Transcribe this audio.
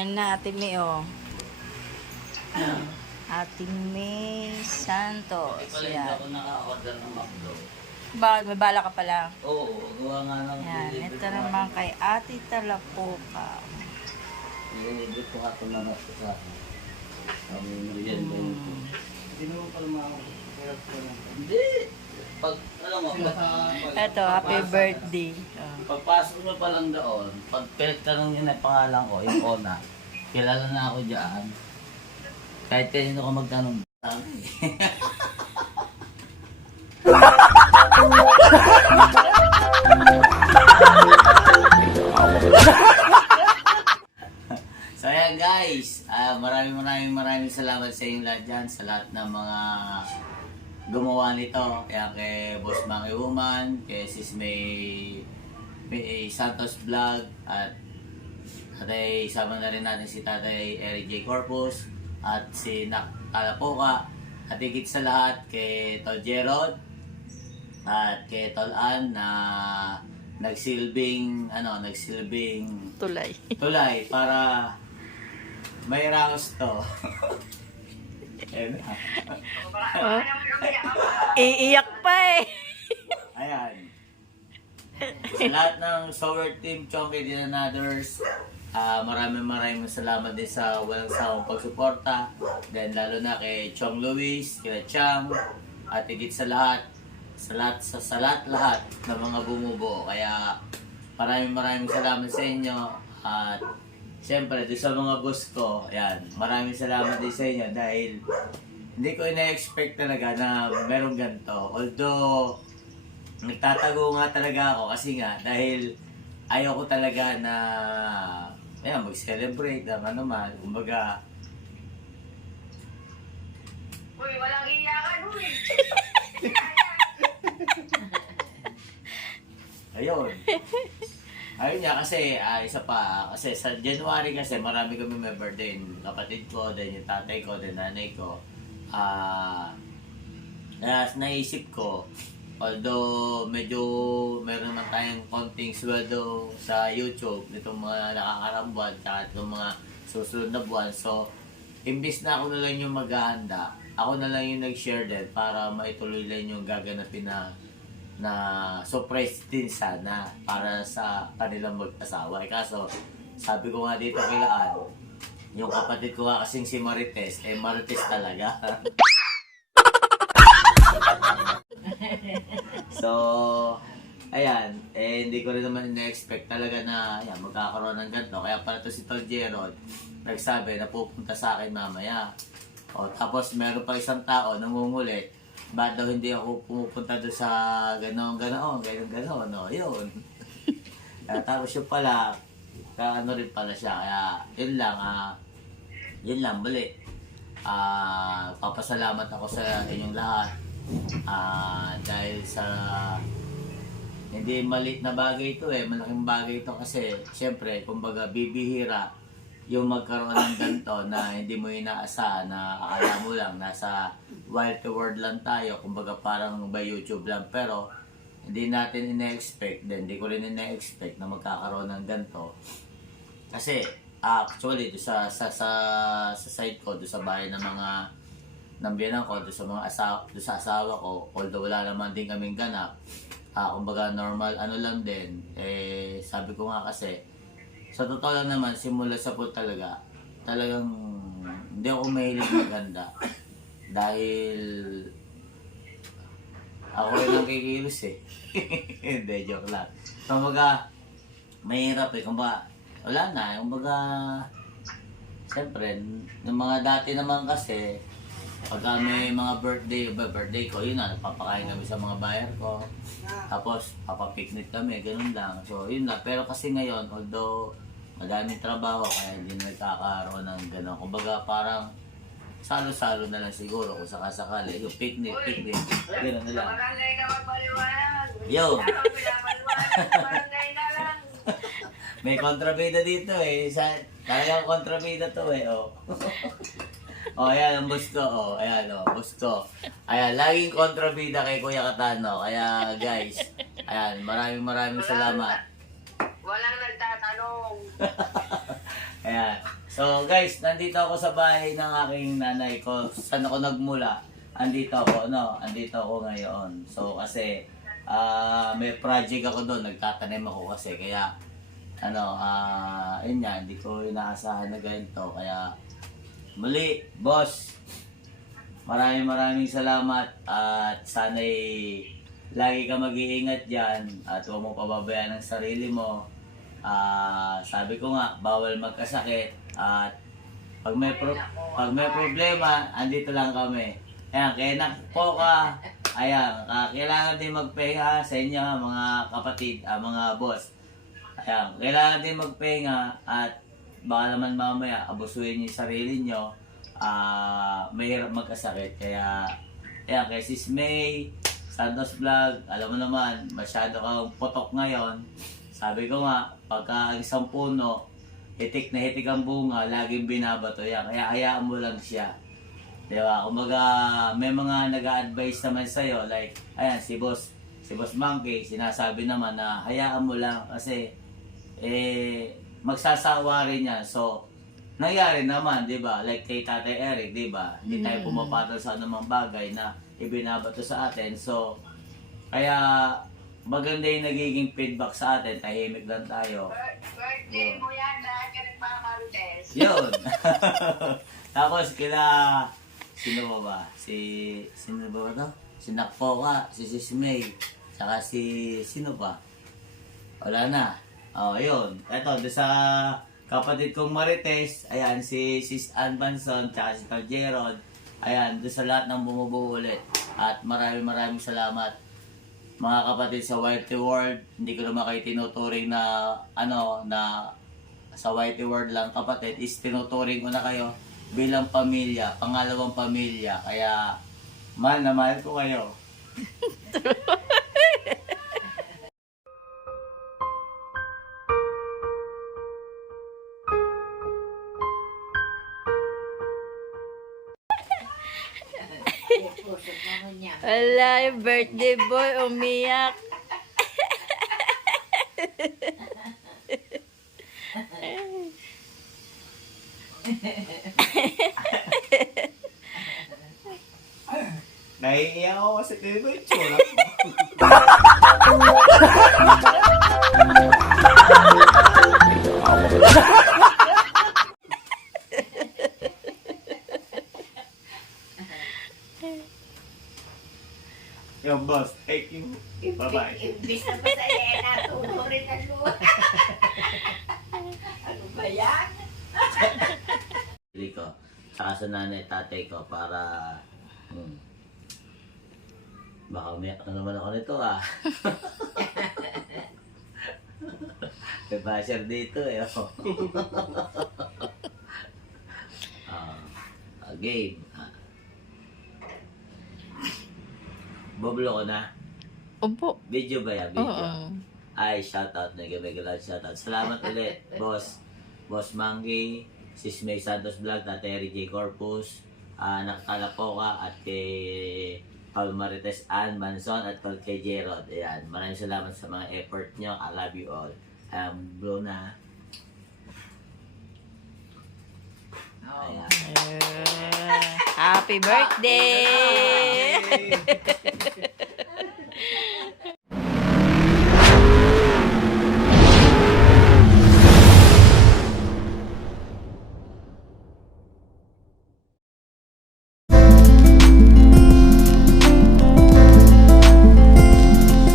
Ayan na, Ate May, oh. Ate May Santos. Hindi pala hindi Yan. ako naka-order ng McDo. Bakit? May bala ka pala. Oo, gawa nga ng Yan. delivery Ito ko naman nga. kay Ate Talapoka. Delivery ko nga ito naman sa akin. Kami merienda yun. Hindi mo pala makakapagpapayag ko lang. Hindi! Pag, alam mo, Ito, happy birthday. Oh. pagpasok nyo pa lang doon, pag tanong nyo na yung pangalan ko, yung Ona, kilala na ako dyan. Kahit kanino ko magtanong, sabi. So ayan guys, maraming salamat sa inyong lahat dyan, sa lahat ng mga gumawa nito. Kaya kay Boss Mangy Woman, kay Sis May Santos Vlog, at tatay, isama na rin natin si Tatay Eric J. Corpus, at si Nak Talapoka, at higit sa lahat kay Tol Gerald, at kay Tol Ann na nagsilbing Tulay. para may raos to. Ayan na. Oh. Iiyak pa eh. Ayan. Sa lahat ng Sower Team, Chonky Din and Others, maraming salamat din sa walang sawang pagsuporta. Then lalo na kay Chong Luis, kay Chang, at higit sa lahat ng mga bumubuo. Kaya maraming salamat sa inyo. At siyempre, doon sa mga boss ko, ayan, maraming salamat din sa inyo dahil hindi ko ina-expect talaga na merong ganito. Although, nagtatago nga talaga ako kasi nga dahil ayaw ko talaga na ayan, mag-celebrate ng ano man. Kumbaga, Uy, walang iyakan, uy! ayun. Ayun nga kasi, isa pa, kasi sa January kasi marami kami member din. Kapatid ko, din yung tatay ko, din nanay ko. Naisip ko, although medyo meron naman tayong konting sweldo sa YouTube, itong mga nakakarang buwan, at itong mga susunod na buwan. So, imbis na ako na lang yung maghahanda, ako na lang yung nag-share din para maituloy lang yung gaganapin na surprise din sana para sa kanilang mag-asawa. Kaso, sabi ko nga dito kay Laan, yung kapatid ko nga kasing si Marites, Marites talaga. So, ayan, hindi ko rin naman ina-expect talaga na ayan, magkakaroon ng ganito. Kaya pala to si Tol Gerald, nagsabi na pupunta sa akin mamaya. O, tapos meron pa isang tao nangungulit, ba't daw hindi ako pumupunta doon sa ganon, no, yun. Tapos yun pala, ano rin pala siya, kaya yun lang, bali. Papasalamat ako sa inyong lahat. Dahil sa hindi maliit na bagay ito malaking bagay ito kasi siyempre, kumbaga bibihira yung magkaroon ng ganito na hindi mo inaasahan na akala mo lang nasa wild world lang tayo, kumbaga parang by YouTube lang, pero hindi natin ina-expect din, hindi ko rin ina-expect na magkakaroon ng ganito kasi actually sa site ko, doon sa bahay ng mga ng biyanan ko, doon sa asawa ko, although wala naman din kaming ganap, kumbaga normal ano lang din, sabi ko nga kasi sa totoo lang naman, simula sa po talagang hindi ako mahilig maganda. Dahil ako rin ang kikilos Hindi, joke lang. Kumbaga, mahirap kumbaga, wala na. Kumbaga, siyempre, ng mga dati naman kasi, pagka may mga birthday ko, yun na, nagpapakain kami sa mga bayan ko. Tapos, papapiknik kami, ganun lang. So, yun lang. Pero kasi ngayon, although madaming trabaho, kaya hindi na nagkakaroon ng ganun. Kumbaga, parang salo-salo na lang siguro kung sakasakali. Yung picnic, gano'n na lang. Barangay ka magpaliwanag. Yo! Barangay na lang. May kontrabida dito talagang kontrabida to oh. Ayan ang boss ko, boss ko. Ayan, laging kontrabida kay Kuya Katano. Kaya guys, ayan, maraming salamat. Walang nagtatanong. Ayan. So guys, nandito ako sa bahay ng aking nanay ko. Saan ako nagmula? Andito ako, no? Andito ako ngayon. So kasi may project ako doon, nagtatanim ako kasi kaya yun nga, hindi ko inaasahan na ganito. Kaya muli, boss, maraming salamat at sana'y lagi ka mag-iingat dyan at huwag mo pababayaan ang sarili mo. Sabi ko nga, bawal magkasakit at pag may problema, andito lang kami. Ayan, kaya po ka, ayan, kailangan din magpahinga sa inyo mga kapatid, mga boss. Ayan, kailangan din magpahinga at baka naman mamaya abusuin niyo yung sarili niyo. Mahirap magkasakit. Kaya kay Sis May, Santos Vlog, alam mo naman, masyado kang putok ngayon. Sabi ko nga, pagka isang puno, hitik na hitik ang bunga, laging binabato yan. Kaya hayaan mo lang siya. Diba? Kumbaga, may mga nag-a-advise naman sa'yo, like, ayan, si Boss Monkey, sinasabi naman na hayaan mo lang kasi, magsasawa rin yan. So, nangyari naman, di ba? Like kay Tatay Eric, di ba? Hindi tayo pumapatol sa anumang bagay na ibinabato sa atin. So, kaya maganda yung nagiging feedback sa atin, tahimik lang tayo. Birthday mo yan, lahat ka nagmamarites. Yun. Tapos sino ba? Sino ba to? Si Nakpoka, si Sis May, saka sino pa? Wala na. Yun. Eto, doon sa kapatid kong Marites, ayan, si Sis Ann Banson, tsaka si Tal Gerald. Ayan, doon sa lahat ng bumubuo ulit. At maraming salamat. Mga kapatid sa Whitey World, hindi ko naman kayo tinuturing na, na sa Whitey World lang kapatid, is tinuturing ko na kayo bilang pamilya, pangalawang pamilya. Kaya, mahal na mahal ko kayo. Wala, yung birthday boy, umiyak. Naiiyak ako kasi tingin mo yung tsura Yung boss, thank you. Bye-bye. Imbis na masaya, natuturin ang luha. Ano ba yan? Pili ko, tsaka sa nanay tatay ko para baka umiyak na naman ako nito May basher dito game. Boblo ko na. Opo. Video ba yan? Video. Oo. Ay, shoutout. Nag-mega shoutout. Salamat ulit, Boss Monkey, Sis May Santos Vlog, Tatay Eric J. Corpus, Nakakalapoka, at kay Paul Marites Ann Manson, at kay Gerald. Ayan. Maraming salamat sa mga effort nyo. I love you all. Blow na. Ayan. Happy birthday!